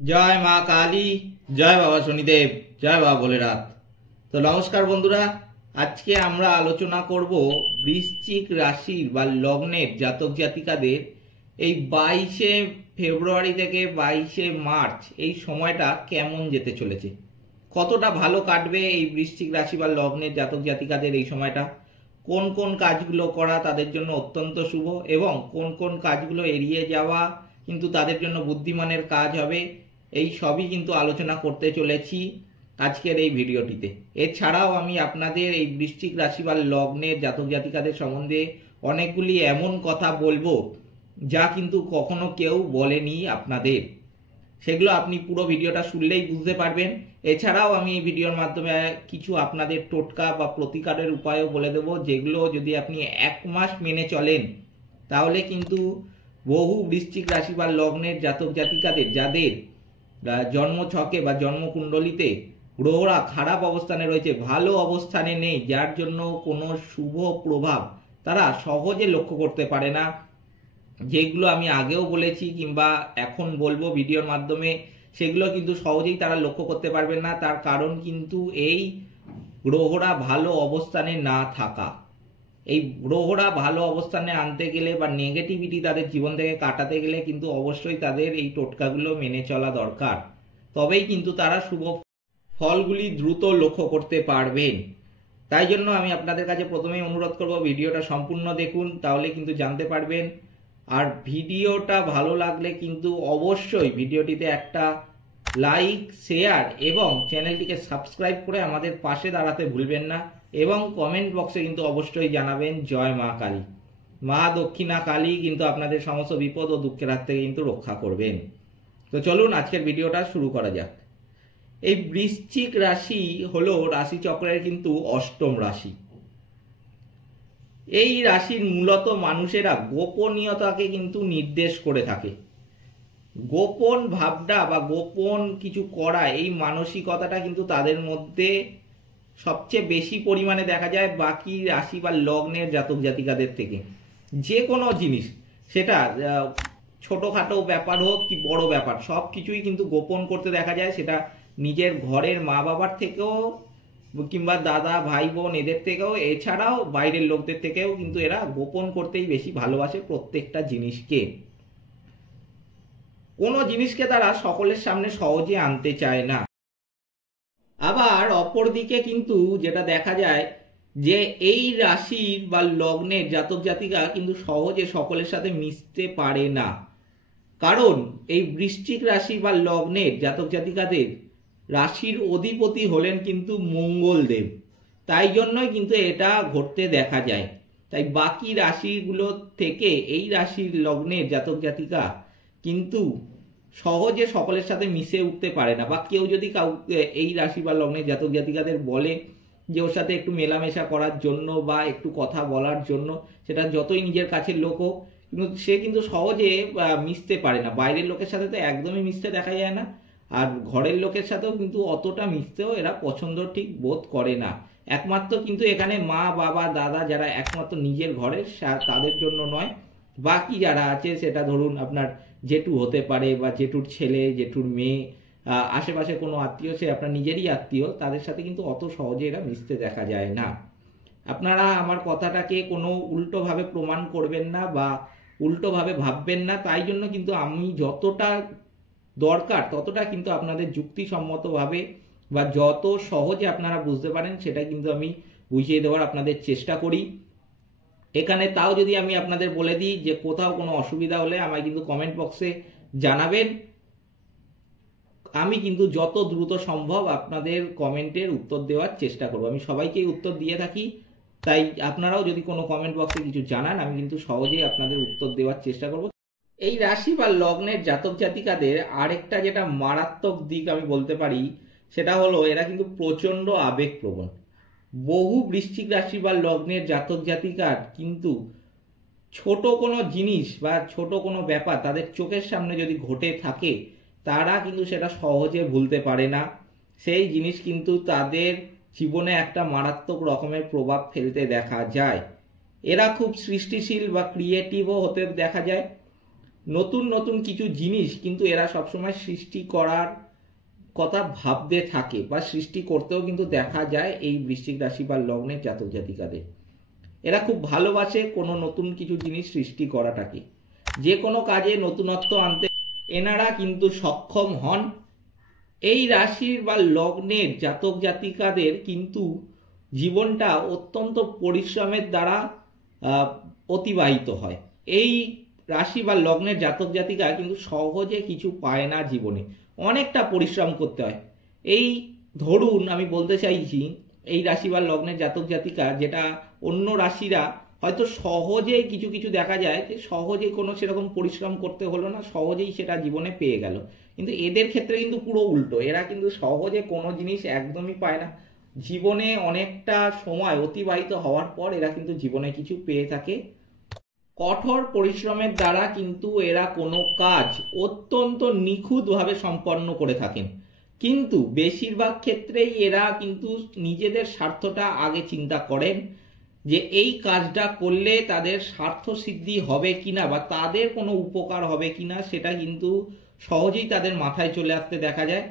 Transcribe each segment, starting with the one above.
জয় মা কালী, জয় বাবা শনিদেব, জয় বাবা ভোলেনাথ। তো নমস্কার বন্ধুরা, আজকে আমরা আলোচনা করব বৃশ্চিক রাশির বা লগ্নের জাতক জাতিকাদের এই 22শে ফেব্রুয়ারি থেকে 22শে মার্চ এই সময়টা কেমন যেতে চলেছে, কতটা ভালো কাটবে এই বৃশ্চিক রাশি বা লগ্নের জাতক জাতিকাদের এই সময়টা, কোন কোন কাজগুলো করা তাদের জন্য অত্যন্ত শুভ এবং কোন কোন কাজগুলো এড়িয়ে যাওয়া কিন্তু তাদের জন্য বুদ্ধিমানের কাজ হবে, এই সবই কিন্তু আলোচনা করতে চলেছি আজকের এই ভিডিওটিতে। এছাড়াও আমি আপনাদের এই বৃশ্চিক রাশি বা লগ্নের জাতক জাতিকাদের সম্বন্ধে অনেকগুলি এমন কথা বলবো যা কিন্তু কখনো কেউ বলেনি আপনাদের, সেগুলো আপনি পুরো ভিডিওটা শুনলেই বুঝতে পারবেন। এছাড়াও আমি এই ভিডিওর মাধ্যমে কিছু আপনাদের টোটকা বা প্রতিকারের উপায়ও বলে দেবো, যেগুলো যদি আপনি 1 মাস মেনে চলেন তাহলে কিন্তু বহু বৃশ্চিক রাশি বা লগ্নের জাতক জাতিকাদের যাদের জন্ম ছকে বা জন্মকুণ্ডলিতে গ্রহরা খারাপ অবস্থানে রয়েছে, ভালো অবস্থানে নেই, যার জন্য কোনো শুভ প্রভাব তারা সহজে লক্ষ্য করতে পারে না, যেগুলো আমি আগেও বলেছি কিংবা এখন বলবো ভিডিওর মাধ্যমে, সেগুলো কিন্তু সহজেই তারা লক্ষ্য করতে পারবেন না। তার কারণ কিন্তু এই গ্রহরা ভালো অবস্থানে না থাকা। এই গ্রহরা ভালো অবস্থানে আনতে গেলে বা নেগেটিভিটি তাদের জীবন থেকে কাটাতে গেলে কিন্তু অবশ্যই তাদের এই টোটকাগুলো মেনে চলা দরকার, তবেই কিন্তু তারা শুভ ফলগুলি দ্রুত লক্ষ্য করতে পারবেন। তাই জন্য আমি আপনাদের কাছে প্রথমেই অনুরোধ করব, ভিডিওটা সম্পূর্ণ দেখুন, তাহলে কিন্তু জানতে পারবেন। আর ভিডিওটা ভালো লাগলে কিন্তু অবশ্যই ভিডিওটিতে একটা লাইক, শেয়ার এবং চ্যানেলটিকে সাবস্ক্রাইব করে আমাদের পাশে দাঁড়াতে ভুলবেন না। এবং কমেন্ট বক্সে কিন্তু অবশ্যই জানাবেন জয় মা কালী। মা দক্ষিণা কালী কিন্তু আপনাদের সমস্ত বিপদ ও দুঃখের হাত থেকে কিন্তু রক্ষা করবেন। তো চলুন আজকের ভিডিওটা শুরু করা যাক। এই বৃশ্চিক রাশি হলো রাশিচক্রের কিন্তু অষ্টম রাশি। এই রাশির মূলত মানুষেরা গোপনীয়তাকে কিন্তু নির্দেশ করে থাকে। গোপন ভাবনা বা গোপন কিছু করা, এই মানসিকতাটা কিন্তু তাদের মধ্যে সবচেয়ে বেশি পরিমাণে দেখা যায় বাকি রাশি বা লগ্নের জাতক জাতিকাদের থেকে। যে কোনো জিনিস, সেটা ছোটোখাটো ব্যাপার হোক কি বড় ব্যাপার, সব কিছুই কিন্তু গোপন করতে দেখা যায়। সেটা নিজের ঘরের মা বাবার থেকেও কিংবা দাদা ভাই বোন এদের থেকেও, এছাড়াও বাইরের লোকদের থেকেও কিন্তু এরা গোপন করতেই বেশি ভালোবাসে প্রত্যেকটা জিনিসকে। কোনো জিনিসকে তারা সকলের সামনে সহজে আনতে চায় না। আবার অপরদিকে কিন্তু যেটা দেখা যায় যে এই রাশির বা লগ্নের জাতক জাতিকা কিন্তু সহজে সকলের সাথে মিশতে পারে না, কারণ এই বৃশ্চিক রাশি বা লগ্নের জাতক জাতিকাদের রাশির অধিপতি হলেন কিন্তু মঙ্গলদেব। তাই জন্যই কিন্তু এটা ঘটতে দেখা যায়। তাই বাকি রাশিগুলো থেকে এই রাশির লগ্নের জাতক জাতিকা কিন্তু সহজে সকলের সাথে মিশে উঠতে পারে না। বা কেউ যদি কাউকে এই রাশি বা লগ্নের জাতক জাতিকাদের বলে যে ওর সাথে একটু মেলামেশা করার জন্য বা একটু কথা বলার জন্য, সেটা যতই নিজের কাছের লোক হোক, কিন্তু সে কিন্তু সহজে মিশতে পারে না। বাইরের লোকের সাথে তো একদমই মিশতে দেখা যায় না, আর ঘরের লোকের সাথেও কিন্তু অতটা মিশতেও এরা পছন্দ ঠিক বোধ করে না। একমাত্র কিন্তু এখানে মা বাবা দাদা যারা একমাত্র নিজের ঘরের, তাদের জন্য নয়, বাকি যারা আছে, সেটা ধরুন আপনার জেঠু হতে পারে বা জেঠুর ছেলে, জেঠুর মেয়ে, আশেপাশে কোনো আত্মীয়, সে আপনার নিজেরই আত্মীয়, তাদের সাথে কিন্তু অত সহজে এরা মিশতে দেখা যায় না। আপনারা আমার কথাটাকে কোনো উল্টোভাবে প্রমাণ করবেন না বা উল্টোভাবে ভাববেন না। তাই জন্য কিন্তু আমি যতটা দরকার ততটা কিন্তু আপনাদের যুক্তিসম্মতভাবে বা যত সহজে আপনারা বুঝতে পারেন সেটা কিন্তু আমি বুঝিয়ে দেওয়ার আপনাদের চেষ্টা করি এখানে। তাও যদি আমি আপনাদের বলে দিই যে কোথাও কোনো অসুবিধা হলে আমায় কিন্তু কমেন্ট বক্সে জানাবেন। আমি কিন্তু যত দ্রুত সম্ভব আপনাদের কমেন্টের উত্তর দেওয়ার চেষ্টা করব। আমি সবাইকেই উত্তর দিয়ে থাকি, তাই আপনারাও যদি কোনো কমেন্ট বক্সে কিছু জানান, আমি কিন্তু সহজেই আপনাদের উত্তর দেওয়ার চেষ্টা করব। এই রাশি বা লগ্নের জাতক জাতিকাদের আরেকটা যেটা মারাত্মক দিক আমি বলতে পারি, সেটা হলো এরা কিন্তু প্রচণ্ড আবেগপ্রবণ। বহু বৃশ্চিক রাশি বা লগ্নের জাতক জাতিকার কিন্তু ছোট কোনো জিনিস বা ছোট কোনো ব্যাপার তাদের চোখের সামনে যদি ঘটে থাকে, তারা কিন্তু সেটা সহজে ভুলতে পারে না। সেই জিনিস কিন্তু তাদের জীবনে একটা মারাত্মক রকমের প্রভাব ফেলতে দেখা যায়। এরা খুব সৃষ্টিশীল বা ক্রিয়েটিভও হতে দেখা যায়। নতুন নতুন কিছু জিনিস কিন্তু এরা সবসময় সৃষ্টি করার কথা ভাবতে থাকে বা সৃষ্টি করতেও কিন্তু দেখা যায় এই বৃশ্চিক রাশি বা লগ্নের জাতক জাতিকাদের। এরা খুব ভালোবাসে কোনো নতুন কিছু জিনিস সৃষ্টি করাটাকে, যে কোনো কাজে নতুনত্ব আনতে এনারা কিন্তু সক্ষম হন। এই রাশির বা লগ্নের জাতক জাতিকাদের কিন্তু জীবনটা অত্যন্ত পরিশ্রমের দ্বারা অতিবাহিত হয়। এই রাশি বা লগ্নের জাতক জাতিকা কিন্তু সহজে কিছু পায় না জীবনে, অনেকটা পরিশ্রম করতে হয়। এই ধরুন আমি বলতে চাইছি, এই রাশি বা লগ্নের জাতক জাতিকা যেটা অন্য রাশিরা হয়তো সহজেই কিছু কিছু দেখা যায় যে সহজেই কোনো সেরকম পরিশ্রম করতে হলো না, সহজেই সেটা জীবনে পেয়ে গেল, কিন্তু এদের ক্ষেত্রে কিন্তু পুরো উল্টো। এরা কিন্তু সহজে কোনো জিনিস একদমই পায় না, জীবনে অনেকটা সময় অতিবাহিত হওয়ার পর এরা কিন্তু জীবনে কিছু পেয়ে থাকে। কঠোর পরিশ্রমের দ্বারা কিন্তু এরা কোনো কাজ অত্যন্ত নিখুঁতভাবে সম্পন্ন করে থাকেন, কিন্তু বেশিরভাগ ক্ষেত্রেই এরা কিন্তু নিজেদের স্বার্থটা আগে চিন্তা করেন যে এই কাজটা করলে তাদের স্বার্থ সিদ্ধি হবে কিনা বা তাদের কোনো উপকার হবে কিনা, সেটা কিন্তু সহজেই তাদের মাথায় চলে আসতে দেখা যায়।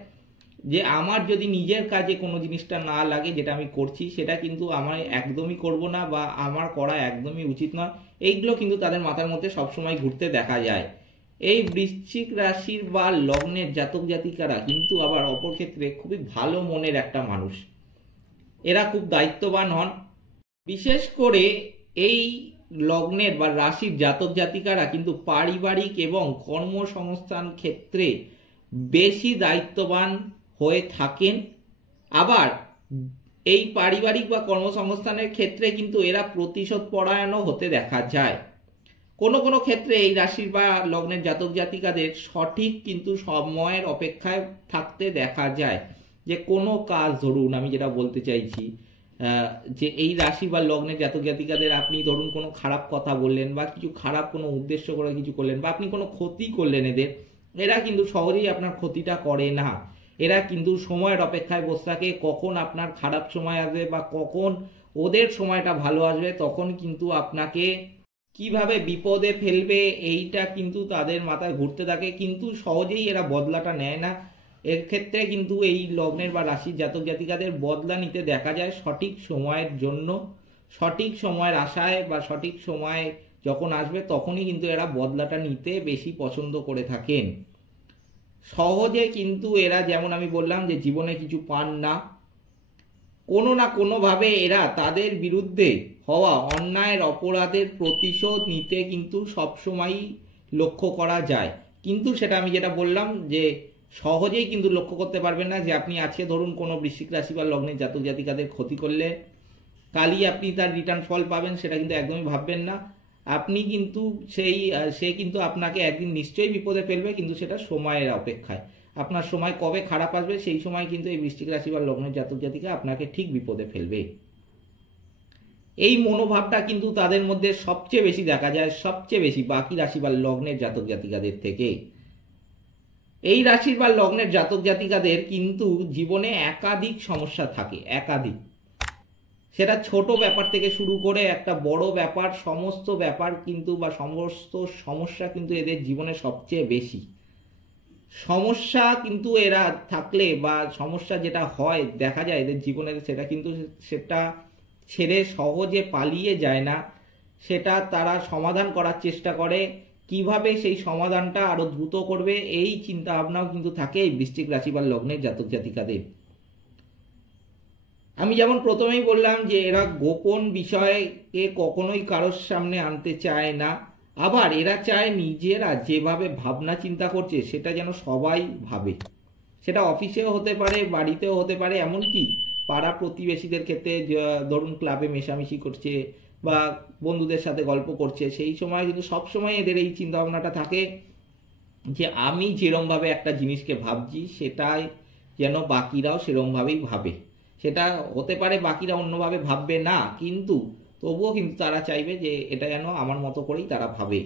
যে আমার যদি নিজের কাজে কোনো জিনিসটা না লাগে, যেটা আমি করছি সেটা কিন্তু আমার একদমই করব না বা আমার করা একদমই উচিত নয়, এইগুলো কিন্তু তাদের মাথার মধ্যে সবসময় ঘুরতে দেখা যায়। এই বৃশ্চিক রাশির বা লগ্নের জাতক জাতিকারা কিন্তু আবার অপর ক্ষেত্রে খুবই ভালো মনের একটা মানুষ। এরা খুব দায়িত্ববান হন। বিশেষ করে এই লগ্নের বা রাশির জাতক জাতিকারা কিন্তু পারিবারিক এবং কর্মসংস্থান ক্ষেত্রে বেশি দায়িত্ববান হয়ে থাকেন। আবার এই পারিবারিক বা কর্মসংস্থানের ক্ষেত্রে কিন্তু এরা প্রতিশোধ পরায়ণও হতে দেখা যায়। কোনো কোনো ক্ষেত্রে এই রাশির বা লগ্নের জাতক জাতিকাদের সঠিক কিন্তু সময়ের অপেক্ষায় থাকতে দেখা যায়। যে কোনো কাজ, ধরুন আমি যেটা বলতে চাইছি যে এই রাশি বা লগ্নের জাতক জাতিকাদের আপনি ধরুন কোনো খারাপ কথা বললেন বা কিছু খারাপ কোনো উদ্দেশ্য করে কিছু করলেন বা আপনি কোনো ক্ষতি করলেন এরা কিন্তু সহজেই আপনার ক্ষতিটা করে না। এরা কিন্তু সময়ের অপেক্ষায় বসে থাকে, কখন আপনার খারাপ সময় আসবে বা কখন ওদের সময়টা ভালো আসবে, তখন কিন্তু আপনাকে কিভাবে বিপদে ফেলবে এইটা কিন্তু তাদের মাথায় ঘুরতে থাকে, কিন্তু সহজেই এরা বদলাটা নেয় না। এর ক্ষেত্রে কিন্তু এই লগ্নের বা রাশির জাতক জাতিকাদের বদলা নিতে দেখা যায় সঠিক সময়ের জন্য, সঠিক সময়ের আশায় বা সঠিক সময় যখন আসবে তখনই কিন্তু এরা বদলাটা নিতে বেশি পছন্দ করে থাকেন। সহজে কিন্তু এরা, যেমন আমি বললাম যে জীবনে কিছু পান না, কোনো না কোনোভাবে এরা তাদের বিরুদ্ধে হওয়া অন্যায়ের অপরাধের প্রতিশোধ নিতে কিন্তু সবসময়ই লক্ষ্য করা যায়। কিন্তু সেটা আমি যেটা বললাম যে সহজেই কিন্তু লক্ষ্য করতে পারবেন না যে আপনি আজকে ধরুন কোনো বৃশ্চিক রাশি বা লগ্নের জাতক জাতিকাদের ক্ষতি করলে কালই আপনি তার রিটার্ন ফল পাবেন, সেটা কিন্তু একদমই ভাববেন না। আপনি কিন্তু সে কিন্তু আপনাকে একদিন নিশ্চয়ই বিপদে ফেলবে, কিন্তু সেটা সময়ের অপেক্ষায়। আপনার সময় কবে খারাপ আসবে সেই সময় কিন্তু এই বৃশ্চিক রাশি বা লগ্নের জাতক জাতিকা আপনাকে ঠিক বিপদে ফেলবে। এই মনোভাবটা কিন্তু তাদের মধ্যে সবচেয়ে বেশি দেখা যায়, সবচেয়ে বেশি বাকি রাশি বা লগ্নের জাতক জাতিকাদের থেকে। এই রাশির বা লগ্নের জাতক জাতিকাদের কিন্তু জীবনে একাধিক সমস্যা থাকে, একাধিক, সেটা ছোট ব্যাপার থেকে শুরু করে একটা বড় ব্যাপার, সমস্ত ব্যাপার কিন্তু বা সমস্ত সমস্যা কিন্তু এদের জীবনে সবচেয়ে বেশি। সমস্যা কিন্তু এরা থাকলে বা সমস্যা যেটা হয় দেখা যায় এদের জীবনে, সেটা ছেড়ে সহজে পালিয়ে যায় না, সেটা তারা সমাধান করার চেষ্টা করে। কিভাবে সেই সমাধানটা আরো দ্রুত করবে এই চিন্তা ভাবনাও কিন্তু থাকে এই বৃশ্চিক রাশি বা লগ্নের জাতক জাতিকাদের। আমি যেমন প্রথমেই বললাম যে এরা গোপন বিষয়কে কখনোই কারোর সামনে আনতে চায় না, আবার এরা চায় নিজেরা যেভাবে ভাবনা চিন্তা করছে সেটা যেন সবাই ভাবে। সেটা অফিসেও হতে পারে, বাড়িতেও হতে পারে, এমনকি পাড়া প্রতিবেশীদের ক্ষেত্রে, ধরুন ক্লাবে মেশামেশি করছে বা বন্ধুদের সাথে গল্প করছে, সেই সময় কিন্তু সবসময় এদের এই চিন্তা ভাবনাটা থাকে যে আমি যেরমভাবে একটা জিনিসকে ভাবছি সেটাই যেন বাকিরাও সেরমভাবেই ভাবে। সেটা হতে পারে বাকিরা অন্যভাবে ভাববে না, কিন্তু তবুও কিন্তু তারা চাইবে যে এটা যেন আমার মতো করেই তারা ভাবে।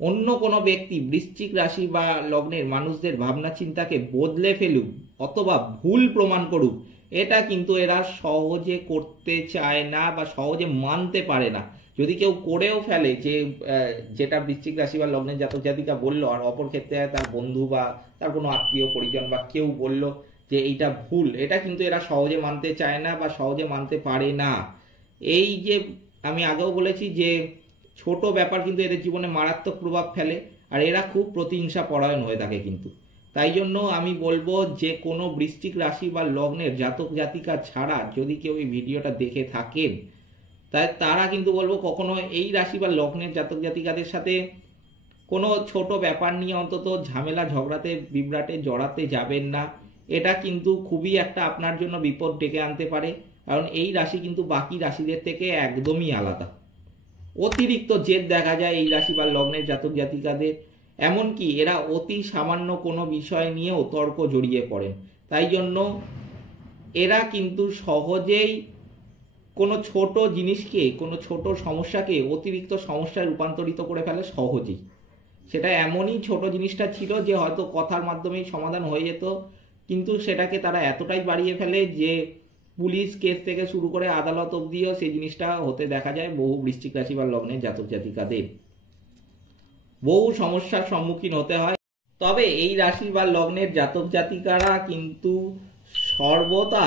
অন্য কোনো ব্যক্তি বৃশ্চিক রাশি বা লগ্নের মানুষদের ভাবনা চিন্তাকে বদলে ফেলুক অথবা ভুল প্রমাণ করুক, এটা কিন্তু এরা সহজে করতে চায় না বা সহজে মানতে পারে না। যদি কেউ করেও ফেলে যে যেটা বৃশ্চিক রাশি বা লগ্নের জাতক জাতিকা বললো, আর অপর ক্ষেত্রে তার বন্ধু বা তার কোনো আত্মীয় পরিজন বা কেউ বলল যে এইটা ভুল, এটা কিন্তু এরা সহজে মানতে চায় না বা সহজে মানতে পারে না। এই যে আমি আগেও বলেছি যে ছোট ব্যাপার কিন্তু এদের জীবনে মারাত্মক প্রভাব ফেলে, আর এরা খুব প্রতিহিংসা পরায়ণ হয়ে থাকে কিন্তু। তাই জন্য আমি বলবো যে কোনো বৃশ্চিক রাশি বা লগ্নের জাতক জাতিকা ছাড়া যদি কেউ এই ভিডিওটা দেখে থাকেন, তাই তারা কিন্তু বলবো কখনো এই রাশি বা লগ্নের জাতক জাতিকাদের সাথে কোনো ছোট ব্যাপার নিয়ে অন্তত ঝামেলা ঝগড়াতে বিভ্রাটে জড়াতে যাবেন না। এটা কিন্তু খুবই একটা আপনার জন্য বিপদ ডেকে আনতে পারে, কারণ এই রাশি কিন্তু বাকি রাশিদের থেকে একদমই আলাদা। অতিরিক্ত জেদ দেখা যায় এই রাশি বা লগ্নের জাতক জাতিকাদের, এমনকি এরা অতি সামান্য কোনো বিষয় নিয়েও তর্ক জড়িয়ে পড়েন। তাই জন্য এরা কিন্তু সহজেই কোনো ছোট জিনিসকে, কোনো ছোট সমস্যাকে অতিরিক্ত সমস্যায় রূপান্তরিত করে ফেলে সহজেই। সেটা এমনই ছোট জিনিসটা ছিল যে হয়তো কথার মাধ্যমেই সমাধান হয়ে যেত, কিন্তু সেটাকে তারা এতটাই বাড়িয়ে ফেলে যে পুলিশ কেস থেকে শুরু করে আদালত অবধিও সেই জিনিসটা হতে দেখা যায় বহু বৃশ্চিক রাশি বা লগ্নের জাতক জাতিকাদের। বহু সমস্যার সম্মুখীন হতে হয়। তবে এই রাশি বা লগ্নের জাতক জাতিকারা কিন্তু সর্বদা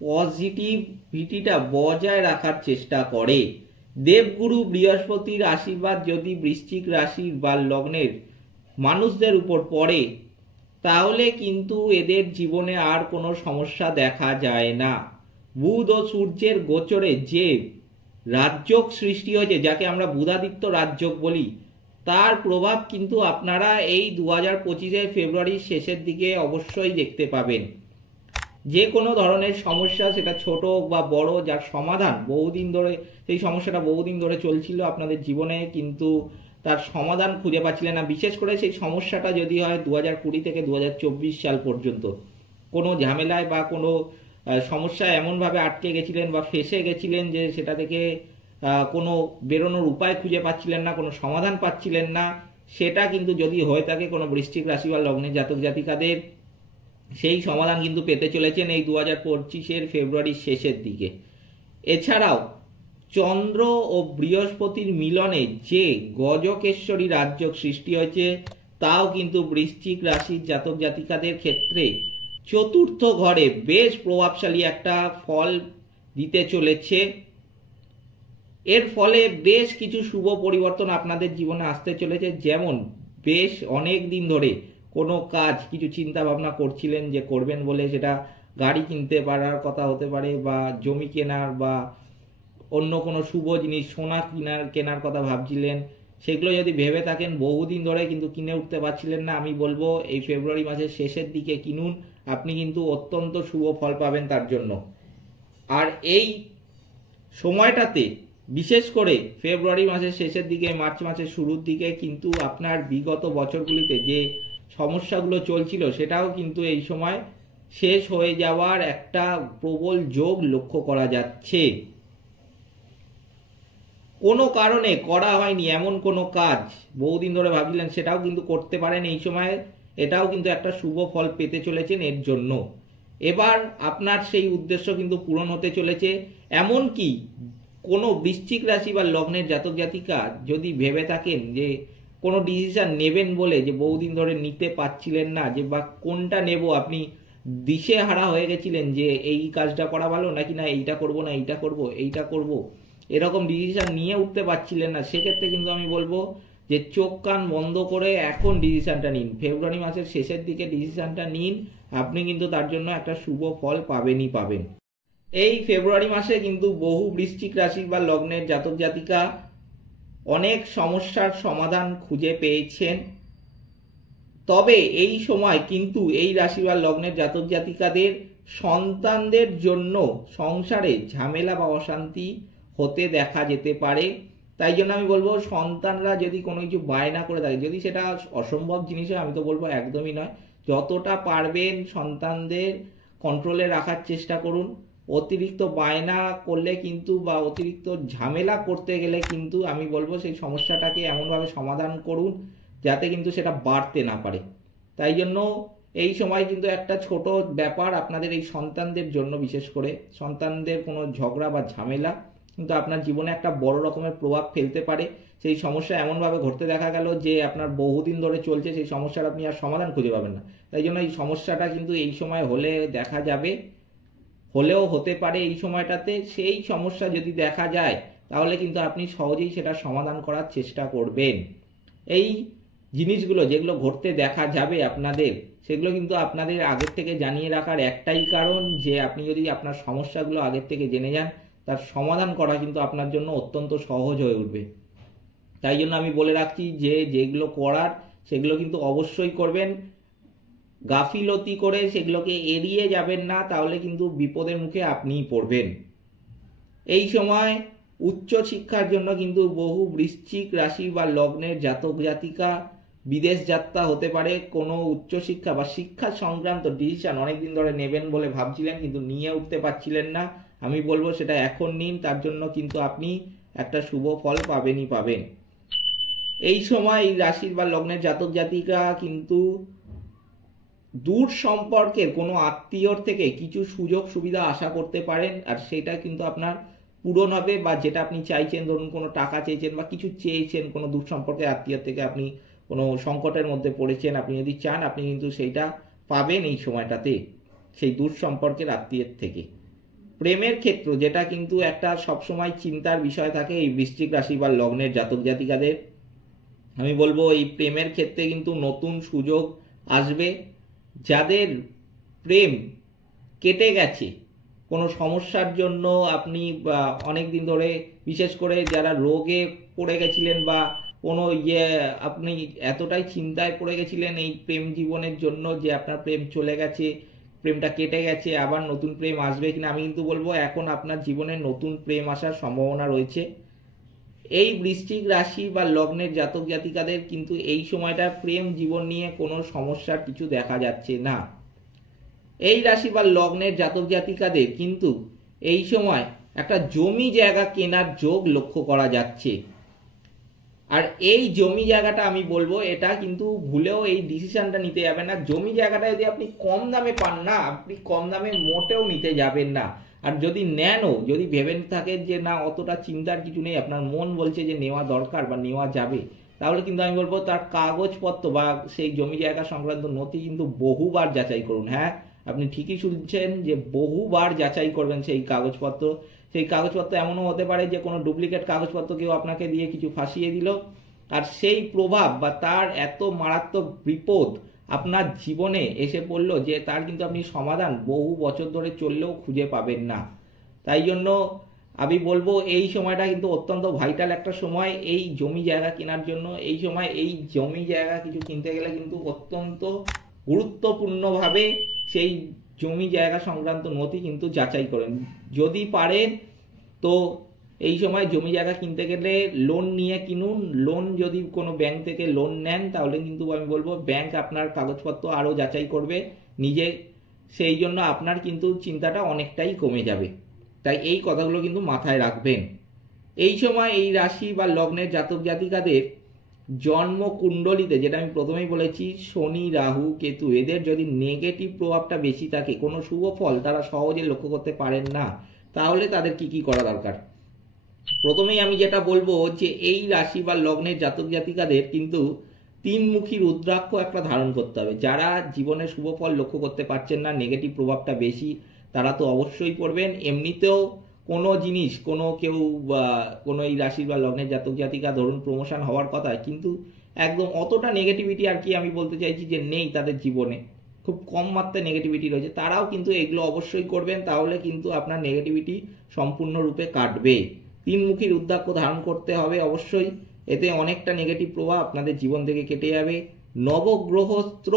পজিটিভিটিটা বজায় রাখার চেষ্টা করে। দেবগুরু বৃহস্পতির আশীর্বাদ যদি বৃশ্চিক রাশি বা লগ্নের মানুষদের উপর পড়ে, তাহলে কিন্তু এদের জীবনে আর কোনো সমস্যা দেখা যায় না। বুধ ও সূর্যের গোচরে যে রাজযোগ সৃষ্টি হয়েছে, যাকে আমরা বুধাদিত্য রাজযোগ বলি, তার প্রভাব কিন্তু আপনারা এই 2025 ফেব্রুয়ারির শেষের দিকে অবশ্যই দেখতে পাবেন। যে কোনো ধরনের সমস্যা, সেটা ছোট বা বড়, যার সমাধান বহুদিন ধরে, সেই সমস্যাটা বহুদিন ধরে চলছিল আপনাদের জীবনে, কিন্তু তার সমাধান খুঁজে পাচ্ছিলেন না। বিশেষ করে সেই সমস্যাটা যদি হয় 2020 থেকে 2024 সাল পর্যন্ত কোনো ঝামেলায় বা কোনো সমস্যায় এমনভাবে আটকে গেছিলেন বা ফেসে গেছিলেন যে সেটা থেকে কোনো বেরোনোর উপায় খুঁজে পাচ্ছিলেন না, কোনো সমাধান পাচ্ছিলেন না, সেটা কিন্তু যদি হয়ে থাকে কোনো বৃশ্চিক রাশি বা লগ্নের জাতক জাতিকাদের, সেই সমাধান কিন্তু পেতে চলেছেন এই 2025 ফেব্রুয়ারির শেষের দিকে। এছাড়াও চন্দ্র ও বৃহস্পতির মিলনে যে গজকেশ্বরী রাজযোগ সৃষ্টি হয়েছে, তাও কিন্তু বৃশ্চিক রাশির জাতক জাতিকাদের ক্ষেত্রে চতুর্থ ঘরে বেশ প্রভাবশালী একটা ফল দিতে চলেছে। এর ফলে বেশ কিছু শুভ পরিবর্তন আপনাদের জীবনে আসতে চলেছে। যেমন বেশ অনেক দিন ধরে কোনো কাজ, কিছু চিন্তা ভাবনা করছিলেন যে করবেন বলে, সেটা গাড়ি কিনতে পারার কথা হতে পারে, বা জমি কেনার, বা অন্য কোনো শুভ জিনিস সোনা কেনার কথা ভাবছিলেন, সেগুলো যদি ভেবে থাকেন বহুদিন ধরে কিন্তু কিনে উঠতে পারছিলেন না, আমি বলবো এই ফেব্রুয়ারি মাসের শেষের দিকে কিনুন, আপনি কিন্তু অত্যন্ত শুভ ফল পাবেন তার জন্য। আর এই সময়টাতে বিশেষ করে ফেব্রুয়ারি মাসের শেষের দিকে, মার্চ মাসের শুরুর দিকে কিন্তু আপনার বিগত বছরগুলিতে যে সমস্যাগুলো চলছিল, সেটাও কিন্তু এই সময় শেষ হয়ে যাওয়ার একটা প্রবল যোগ লক্ষ্য করা যাচ্ছে। কোনো কারণে করা হয়নি এমন কোনো কাজ বহুদিন ধরে ভাবছিলেন, সেটাও কিন্তু করতে পারেন এই সময়, এটাও কিন্তু একটা শুভ ফল পেতে চলেছেন এর জন্য। এবার আপনার সেই উদ্দেশ্য কিন্তু পূরণ হতে চলেছে। এমনকি কোনো বৃশ্চিক রাশি বা লগ্নের জাতক জাতিকা যদি ভেবে থাকেন যে কোনো ডিসিশন নেবেন বলে, যে বহুদিন ধরে নিতে পারছিলেন না, যে বা কোনটা নেব, আপনি দিশেহারা হয়ে গেছিলেন যে এই কাজটা করা ভালো নাকি না এইটা করব, না এইটা করব, এইটা করব, এরকম ডিসিশন নিয়ে উঠতে পারছিলেন না, সেক্ষেত্রে কিন্তু আমি বলবো যে চোখ কান বন্ধ করে এখন ডিসিশনটা নিন। ফেব্রুয়ারি মাসের শেষের দিকে ডিসিশনটা নিন, আপনি কিন্তু তার জন্য একটা শুভ ফল পাবেনই পাবেন। এই ফেব্রুয়ারি মাসে কিন্তু বহু বৃশ্চিক রাশি বা লগ্নের জাতক জাতিকা অনেক সমস্যার সমাধান খুঁজে পেয়েছেন। তবে এই সময় কিন্তু এই রাশি বা লগ্নের জাতক জাতিকাদের সন্তানদের জন্য সংসারে ঝামেলা বা অশান্তি হতে দেখা যেতে পারে। তাই জন্য আমি বলবো সন্তানরা যদি কোনো কিছু বায়না করে থাকে, যদি সেটা অসম্ভব জিনিস হয়, আমি তো বলবো একদমই নয়, যতটা পারবেন সন্তানদের কন্ট্রোলে রাখার চেষ্টা করুন। অতিরিক্ত বায়না করলে কিন্তু বা অতিরিক্ত ঝামেলা করতে গেলে কিন্তু আমি বলবো সেই সমস্যাটাকে এমনভাবে সমাধান করুন যাতে কিন্তু সেটা বাড়তে না পারে। তাই জন্য এই সময় কিন্তু একটা ছোট ব্যাপার আপনাদের এই সন্তানদের জন্য, বিশেষ করে সন্তানদের কোনো ঝগড়া বা ঝামেলা কিন্তু আপনার জীবনে একটা বড় রকমের প্রভাব ফেলতে পারে। সেই সমস্যা এমনভাবে ঘটতে দেখা গেল যে আপনার বহুদিন ধরে চলছে, সেই সমস্যার আপনি আর সমাধান খুঁজে পাবেন না। তাই জন্য এই সমস্যাটা কিন্তু এই সময় হলে দেখা যাবে, হলেও হতে পারে এই সময়টাতে। সেই সমস্যা যদি দেখা যায় তাহলে কিন্তু আপনি সহজেই সেটা সমাধান করার চেষ্টা করবেন। এই জিনিসগুলো যেগুলো ঘটতে দেখা যাবে আপনাদের, সেগুলো কিন্তু আপনাদের আগের থেকে জানিয়ে রাখার একটাই কারণ যে আপনি যদি আপনার সমস্যাগুলো আগের থেকে জেনে যান, তার সমাধান করা কিন্তু আপনার জন্য অত্যন্ত সহজ হয়ে উঠবে। তাই জন্য আমি বলে রাখছি যে যেগুলো করার সেগুলো কিন্তু অবশ্যই করবেন। গাফিলতি করে সেগুলোকে এড়িয়ে যাবেন না, তাহলে কিন্তু বিপদের মুখে আপনিই পড়বেন। এই সময় উচ্চ শিক্ষার জন্য কিন্তু বহু বৃশ্চিক রাশি বা লগ্নের জাতক জাতিকা বিদেশ যাত্রা হতে পারে। কোনো উচ্চশিক্ষা বা শিক্ষা সংক্রান্ত ডিসিশন অনেকদিন ধরে নেবেন বলে ভাবছিলেন কিন্তু নিয়ে উঠতে পারছিলেন না, আমি বলবো সেটা এখন নিন। তার জন্য কিন্তু আপনি একটা শুভ ফল পাবেনই পাবেন। এই সময় এই রাশির বা লগ্নের জাতক জাতিকা কিন্তু দূর সম্পর্কের কোনো আত্মীয়র থেকে কিছু সুযোগ সুবিধা আশা করতে পারেন, আর সেটা কিন্তু আপনার পূরণ হবে। বা যেটা আপনি চাইছেন, ধরুন কোনো টাকা চেয়েছেন বা কিছু চেয়েছেন কোনো দূর সম্পর্কের আত্মীয়র থেকে, আপনি কোনো সংকটের মধ্যে পড়েছেন, আপনি যদি চান আপনি কিন্তু সেইটা পাবেন এই সময়টাতে সেই দূর সম্পর্কের আত্মীয়ের থেকে। প্রেমের ক্ষেত্র যেটা কিন্তু একটা সবসময় চিন্তার বিষয় থাকে এই বৃশ্চিক রাশি বা লগ্নের জাতক জাতিকাদের, আমি বলবো এই প্রেমের ক্ষেত্রে কিন্তু নতুন সুযোগ আসবে। যাদের প্রেম কেটে গেছে কোনো সমস্যার জন্য, আপনি অনেক দিন ধরে বিশেষ করে যারা রোগে পড়ে গেছিলেন বা কোনো আপনি এতটাই চিন্তায় পড়ে গেছিলেন এই প্রেম জীবনের জন্য যে আপনার প্রেম চলে গেছে, প্রেমটা কেটে গেছে, আবার নতুন প্রেম আসবে কিনা, আমি কিন্তু বলবো এখন আপনার জীবনে নতুন প্রেম আসার সম্ভাবনা রয়েছে। এই বৃশ্চিক রাশি বা লগ্নের জাতক জাতিকাদের কিন্তু এই সময়টা প্রেম জীবন নিয়ে কোনো সমস্যার কিছু দেখা যাচ্ছে না। এই রাশি বা লগ্নের জাতক জাতিকাদের কিন্তু এই সময় একটা জমি জায়গা কেনার যোগ লক্ষ্য করা যাচ্ছে। আর এই জমি জায়গাটা আমি বলবো এটা কিন্তু ভুলেও এই ডিসিশনটা নিতে যাবেন না। জমি জায়গাটা যদি আপনি কম দামে পান না, আপনি কম দামে মোটেও নিতে যাবেন না। আর যদি নেনও, যদি ভেবে থাকেন যে না অতটা চিন্তার কিছু নেই, আপনার মন বলছে যে নেওয়া দরকার বা নেওয়া যাবে, তাহলে কিন্তু আমি বলবো তার কাগজপত্র বা সেই জমি জায়গা সংক্রান্ত নথি কিন্তু বহুবার যাচাই করুন। হ্যাঁ, আপনি ঠিকই শুনছেন যে বহুবার যাচাই করবেন সেই কাগজপত্র। সেই কাগজপত্র এমনও হতে পারে যে কোনো ডুপ্লিকেট কাগজপত্র কেউ আপনাকে দিয়ে কিছু ফাঁসিয়ে দিল, আর সেই প্রভাব বা তার এত মারাত্মক বিপদ আপনার জীবনে এসে পড়লো যে তার কিন্তু আপনি সমাধান বহু বছর ধরে চললেও খুঁজে পাবেন না। তাই জন্য আমি বলবো এই সময়টা কিন্তু অত্যন্ত ভাইটাল একটা সময় এই জমি জায়গা কেনার জন্য। এই সময় এই জমি জায়গা কিছু কিনতে গেলে কিন্তু অত্যন্ত গুরুত্বপূর্ণভাবে সেই জমি জায়গা সংক্রান্ত নথি কিন্তু যাচাই করেন। যদি পারেন তো এই সময় জমি জায়গা কিনতে গেলে লোন নিয়ে কিনুন। লোন যদি কোনো ব্যাংক থেকে লোন নেন তাহলে কিন্তু আমি বলবো ব্যাংক আপনার কাগজপত্র আরও যাচাই করবে নিজে, সেই জন্য আপনার কিন্তু চিন্তাটা অনেকটাই কমে যাবে। তাই এই কথাগুলো কিন্তু মাথায় রাখবেন। এই সময় এই রাশি বা লগ্নের জাতক জাতিকাদের জন্ম কুণ্ডলিতে, যেটা আমি প্রথমেই বলেছি, শনি রাহু কেতু এদের যদি নেগেটিভ প্রভাবটা বেশি থাকে, কোনো শুভ ফল তারা সহজে লক্ষ্য করতে পারেন না, তাহলে তাদের কি কি করা দরকার। প্রথমেই আমি যেটা বলবো যে এই রাশি বা লগ্নের জাতক জাতিকাদের কিন্তু তিনমুখী রুদ্রাক্ষ একটা ধারণ করতে হবে। যারা জীবনে শুভ ফল লক্ষ্য করতে পারছেন না, নেগেটিভ প্রভাবটা বেশি, তারা তো অবশ্যই পড়বেন। এমনিতেও কোনো জিনিস কেউ কোনো এই রাশি বা লগ্নের জাতক জাতিকা ধরুন প্রমোশন হওয়ার কথা, কিন্তু একদম অতটা নেগেটিভিটি আর কি আমি বলতে চাইছি যে নেই তাদের জীবনে, খুব কম মাত্রায় নেগেটিভিটি রয়েছে, তারাও কিন্তু এগুলো অবশ্যই করবেন। তাহলে কিন্তু আপনার নেগেটিভিটি সম্পূর্ণরূপে কাটবে। তিনমুখী রুদ্রাক্ষ ধারণ করতে হবে অবশ্যই, এতে অনেকটা নেগেটিভ প্রভাব আপনাদের জীবন থেকে কেটে যাবে। নবগ্রহ স্তোত্র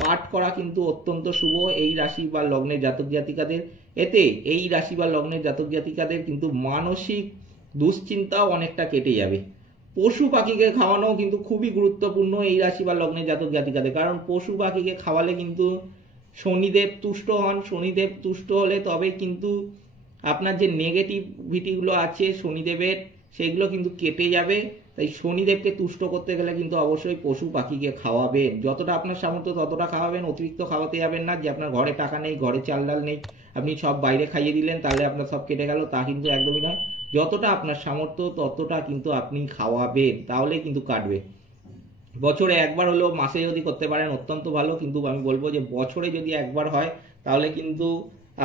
পাঠ করা কিন্তু অত্যন্ত শুভ এই রাশি বা লগ্নের জাতক জাতিকাদের। এতে এই রাশি বা লগ্নের জাতক জাতিকাদের কিন্তু মানসিক দুশ্চিন্তাও অনেকটা কেটে যাবে। পশু পাখিকে খাওয়ানো কিন্তু খুবই গুরুত্বপূর্ণ এই রাশি বা লগ্নের জাতক জাতিকাদের, কারণ পশু পাখিকে খাওয়ালে কিন্তু শনিদেব তুষ্ট হন। শনিদেব তুষ্ট হলে তবে কিন্তু আপনার যে নেগেটিভিটিগুলো আছে শনিদেবের, সেগুলো কিন্তু কেটে যাবে। তাই শনিদেবকে তুষ্ট করতে গেলে কিন্তু অবশ্যই পশু পাখিকে খাওয়াবেন, যতটা আপনার সামর্থ্য ততটা খাওয়াবেন, অতিরিক্ত খাওয়াতে যাবেন না। যে আপনার ঘরে টাকা নেই, ঘরে চাল ডাল নেই, আপনি সব বাইরে খাইয়ে দিলেন তাহলে আপনার সব কেটে গেল, তা কিন্তু একদমই নয়। যতটা আপনার সামর্থ্য ততটা কিন্তু আপনি খাওয়াবেন, তাহলে কিন্তু কাটবে। বছরে একবার হলেও, মাসে যদি করতে পারেন অত্যন্ত ভালো, কিন্তু আমি বলবো যে বছরে যদি একবার হয় তাহলে কিন্তু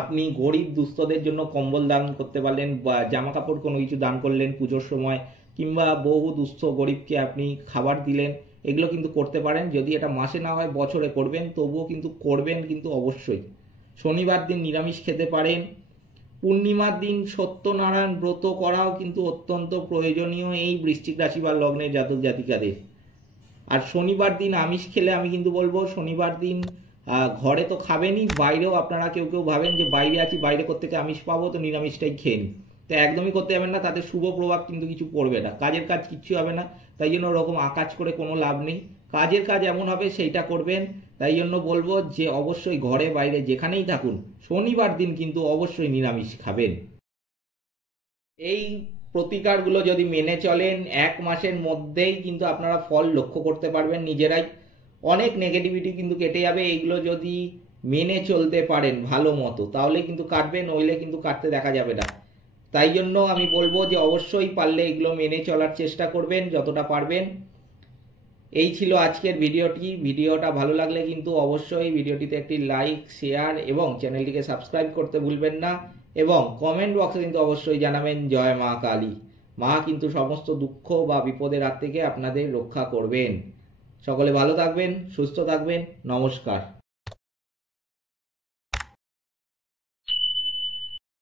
আপনি গরিব দুস্থদের জন্য কম্বল দান করতে পারলেন, বা জামা কাপড় কোনো কিছু দান করলেন পুজোর সময়, কিংবা বহু দুস্থ গরিবকে আপনি খাবার দিলেন, এগুলো কিন্তু করতে পারেন। যদি এটা মাসে না হয় বছরে করবেন, তবুও কিন্তু করবেন কিন্তু অবশ্যই। শনিবার দিন নিরামিষ খেতে পারেন। পূর্ণিমার দিন সত্যনারায়ণ ব্রত করাও কিন্তু অত্যন্ত প্রয়োজনীয় এই বৃশ্চিক রাশি বা লগ্নের জাতক জাতিকাদের। আর শনিবার দিন আমিষ খেলে আমি কিন্তু বলবো, শনিবার দিন ঘরে তো খাবেনই, বাইরেও আপনারা কেউ কেউ ভাবেন যে বাইরে আছি, বাইরে করতে আমিষ পাবো, তো নিরামিষটাই খেয়ে নিই। তো একদমই করতে যাবেন না, তাতে শুভ প্রভাব কিন্তু কিছু পড়বে না, কাজের কাজ কিচ্ছু হবে না। তাই জন্য ওরকম আকাজ করে কোনো লাভ নেই, কাজের কাজ এমন হবে সেইটা করবেন। তাই জন্য বলবো যে অবশ্যই ঘরে বাইরে যেখানেই থাকুন, শনিবার দিন কিন্তু অবশ্যই নিরামিষ খাবেন। এই প্রতিকারগুলো যদি মেনে চলেন, 1 মাসের মধ্যেই কিন্তু আপনারা ফল লক্ষ্য করতে পারবেন নিজেরাই। অনেক নেগেটিভিটি কিন্তু কেটে যাবে এইগুলো যদি মেনে চলতে পারেন ভালো মতো, তাহলে কিন্তু কাটবে, নইলে কিন্তু কাটতে দেখা যাবে না। তাই জন্য আমি বলবো যে অবশ্যই পারলে এগুলো মেনে চলার চেষ্টা করবেন যতটা পারবেন। এই ছিল আজকের ভিডিওটি। ভিডিওটা ভালো লাগলে কিন্তু অবশ্যই ভিডিওটিতে একটি লাইক, শেয়ার এবং চ্যানেলটিকে সাবস্ক্রাইব করতে ভুলবেন না। এবং কমেন্ট বক্সে কিন্তু অবশ্যই জানাবেন জয় মা কালী। মা কিন্তু সমস্ত দুঃখ বা বিপদের হাত থেকে আপনাদের রক্ষা করবেন। সকলে ভালো থাকবেন, সুস্থ থাকবেন। নমস্কার।